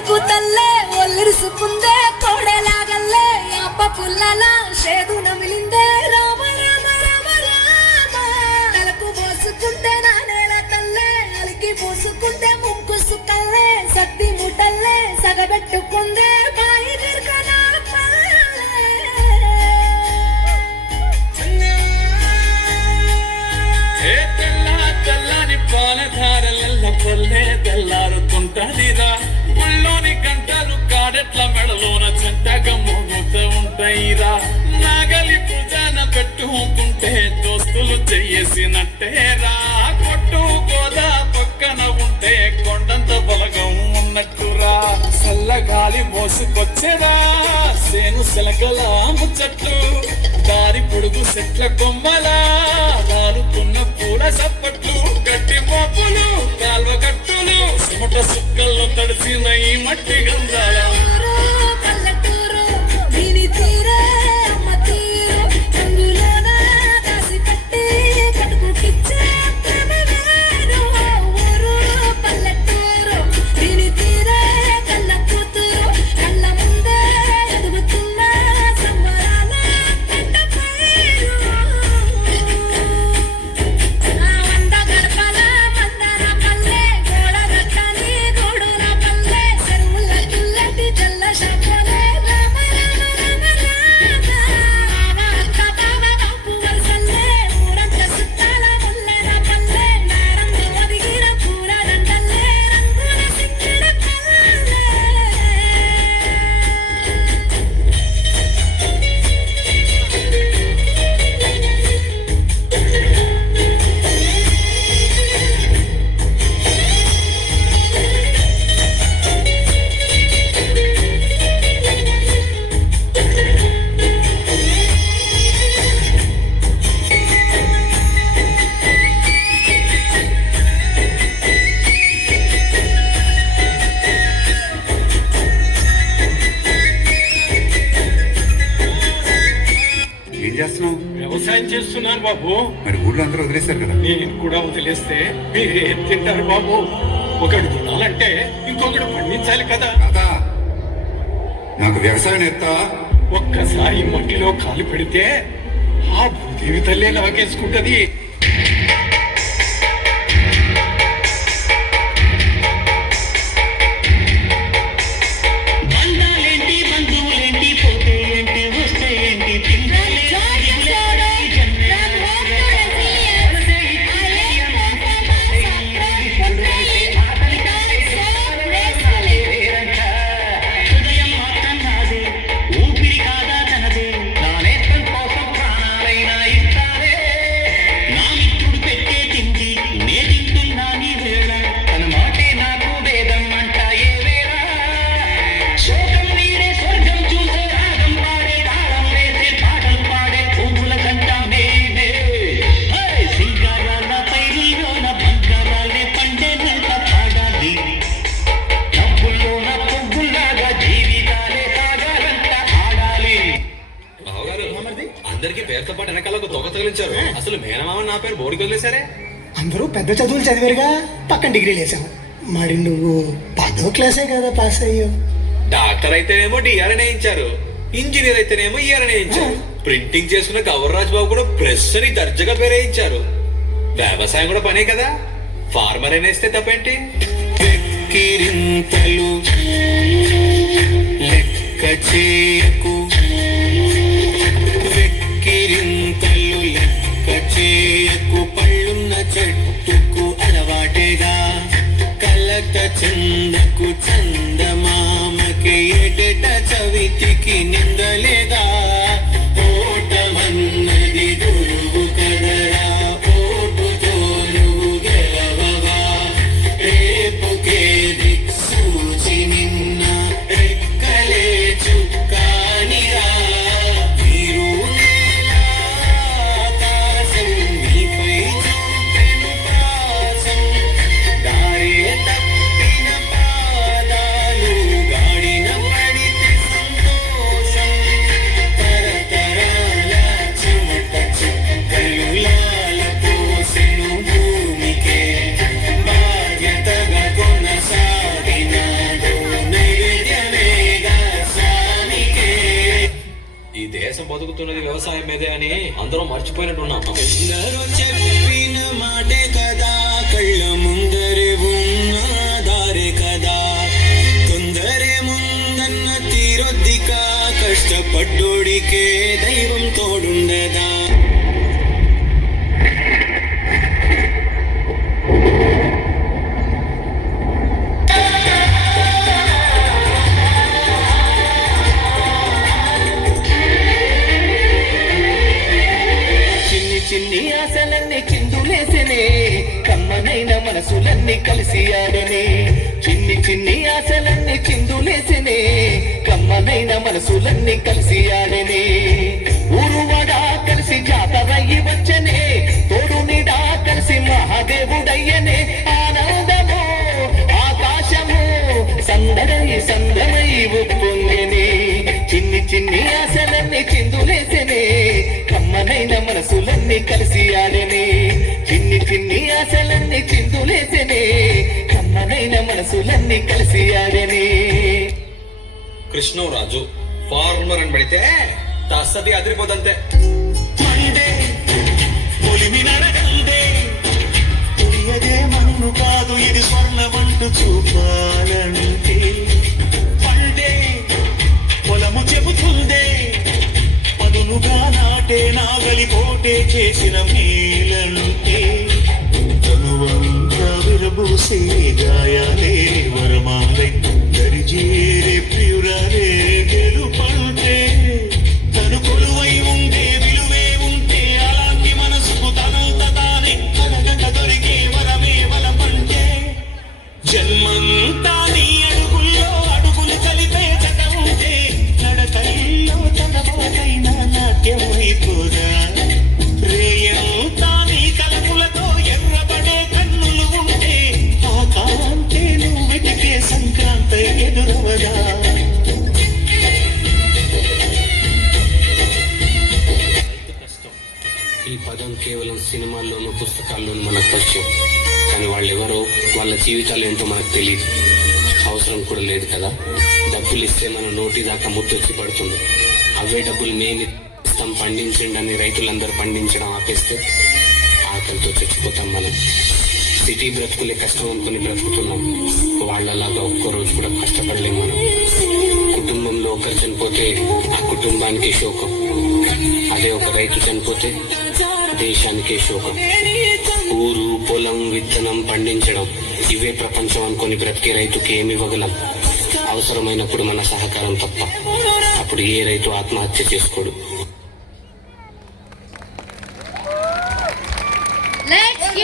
నీకు తల్లే ఒల్లిరుసుకుందే కోడెలాగల్లే అప్ప పుల్లల షేదు నమిలిందే రామ రామ రామ రామ తలకు పోసుకుంటే నా నేల తల్లే అలికి పోసుకుంటే ముక్కు సుక్కల్లే సత్తి ముట్టల్లే సగబెట్టుకుందే బాయి దిర్కనా పాలధారల పల్లె తెల్లారుతుంటదిరా ముళ్ళోని గంటలు కాడెట్ల మెడలోన చెంతగా మోగుతూ ఉంటాయిరా నాగలి భుజాన పెట్టుకుంటే దోస్తులు చెయ్యేసినట్టేరా కొట్టు గోదా పక్కన ఉంటే కొండంత బలగం ఉన్నట్టురా చల్లగాలి మోసుకొచ్చేరా సేను సెలకల ముచ్చట్లు దారి పొడుగు చెట్ల కొమ్మలా వారుతున్న పూల సప్పట్లు గట్టి మోపులు కాల్వ కట్టులు సిమట సుక్కల్లో తడిసిన ఈ మట్టి గంధాల వ్యవసాయం చేస్తున్నాను బాబు. మరి ఊళ్ళో అందరూ వదిలేశారు కదా. నేను కూడా వదిలేస్తే మీరేం తింటారు బాబు? ఒకడు తినాలంటే ఇంకొకడు పండించాలి కదా. నాకు వ్యవసాయం ఎత్తా. ఒక్కసారి మట్టిలో కాలు పెడితే ఆ భూదేవి తల్లే లాగేసుకుంటది. అందరికి పేరుతో పాటు వెనకాల ఒక తొగ తగిలించారు. అసలు మేనమామ నా పేరు బోర్డుకి వదిలేశారే. అందరూ పెద్ద చదువులు చదివారుగా, పక్కన డిగ్రీలు వేసావు. మరి నువ్వు 10వ క్లాసే కదా పాస్ అయ్యావు. డాక్టర్ అయితేనేమో డిఆర్ఎన్ వేయించారు, ఇంజనీర్ అయితేనేమో ఈఆర్ఎన్ వేయించారు, ప్రింటింగ్ చేసుకున్న గవర్రాజ్ బాబు కూడా ప్రెస్ అని దర్జగా పేరు వేయించారు. వ్యవసాయం కూడా పనే కదా, ఫార్మర్ అనేస్తే తప్పేంటి? లెక్క చేయకు వెక్కిరింతలు లెక్క చేయకు పళ్ళున్న చెట్టుకు అలవాటేగా కలత చందకు చందమామకి ఎడట చవితికి నిందలేదా ఓటమన్నది గురువు కదరా ఓటుతో నువ్వు గెలవవా రేపుకే దిక్సూచి నిన్న రెక్కలే చుక్కానిరా వీరు నేలా ఆకాశం నీపై చూపెను ప్రాసం దారే తప్పిన పాదాలు గాడిన పడితే సంతోషం బతుకుతున్నది వ్యవసాయం మీదే అని అందరం మర్చిపోయినట్టున్నాం. ఎందరో చెప్పిన మాటే కదా, కళ్ళ ముందరే ఉన్న దారే కదా, కొందరే ముందన్న తీరొద్దిక, కష్టపడ్డోడికే దైవం తోడుండదా. చిన్ని ఆశలన్నీ చిందులేసనే, కమ్మనైన మనసులన్నీ కలిసి ఆడనే. చిన్ని ఆశలన్నీ చిందులేసనే, కమ్మనైన మనసులన్నీ కలిసి ఆడనే. ఊరువాడా కలిసి జాతరయ్యి వచ్చనే, తోడు నీడా కలిసి మహాదేవుడయ్యనే. ఆనందము ఆకాశము సందరై ఉప్పొంగనే. చిన్ని ఆశలన్నీ చిందులేసనే, కమ్మనైన మనసులన్నీ కలిసి ఆడనే. చిన్ని ఆశలన్నీ చిందులేసనే, కమ్మనైన మనసులన్నీ కలిసి ఆడనే. కృష్ణరాజు ఫార్మర్ అని పడితే తస్తది అదిరిపోదంతే. మండే పొలిమి నడకందే, తెలియదే మన్ను కాదు ఇది స్వర్ణమంటూ చూపాలంటే. పండే పొలము చెబుతుందే, పదునుగా నాటే నాగలి పోటే చేసిన మేలంటే. తనువంతా విరబూసే గాయాలే వరమాలై దరిజేరే ప్రియురాలే గెలుపంటే. తను కొలువై ఉండే విలువే ఉంటే, అలాంటి మనసుకు తనంత తానే అనగట దొరికే వరమే వలపంటే. జన్మంతా నీ అడుగుల్లో అడుగులు కలిపే జత ఉంటే, నడకల్లో తన పోతైన నాట్యం అయిపోదా. రేయంతా నీ కలపులతో ఎర్రబడే కన్నులు ఉంటే, ఆ కాంతే నువ్వు వెతికే సంక్రాంతి ఎదురవదా. ఈ పదం కేవలం సినిమాల్లోనూ పుస్తకాల్లోనూ మనకు వచ్చు, కానీ వాళ్ళెవరో వాళ్ళ జీవితాలు ఏంటో మనకు తెలియదు, అవసరం కూడా లేదు కదా. డబ్బులు ఇస్తే మన నోటి దాకా ముట్టొచ్చి పడుతుంది. అవే డబ్బులు మేము ఇస్తాం పండించండి అని రైతులందరూ పండించడం ఆపేస్తే ఆకలితో చచ్చిపోతాం మనం. సిటీ బ్రతుకులే కష్టం అనుకుని బ్రతుకుతున్నాం, వాళ్ళలాగా ఒక్కరోజు కూడా కష్టపడలేం మనం. కుటుంబంలో ఒకరు చనిపోతే ఆ కుటుంబానికి శోకం, అదే ఒక రైతు చనిపోతే దేశానికే శోకం. ఊరు పొలం విత్తనం పండించడం ఇవే ప్రపంచం అనుకొని బ్రతికే రైతుకి ఏమి ఇవ్వగలం? అవసరమైనప్పుడు మన సహకారం తప్ప. అప్పుడు ఏ రైతు ఆత్మహత్య చేసుకోడు.